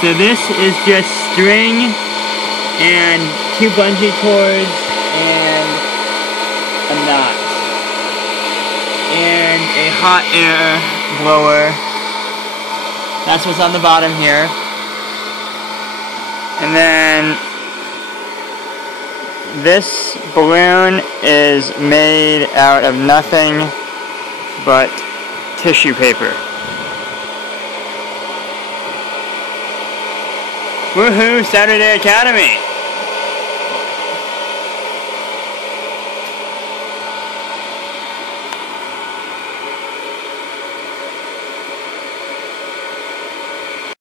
So this is just string and 2 bungee cords and a knot. And a hot air blower. That's what's on the bottom here. And then this balloon is made out of nothing but tissue paper. Woohoo, Saturday Academy!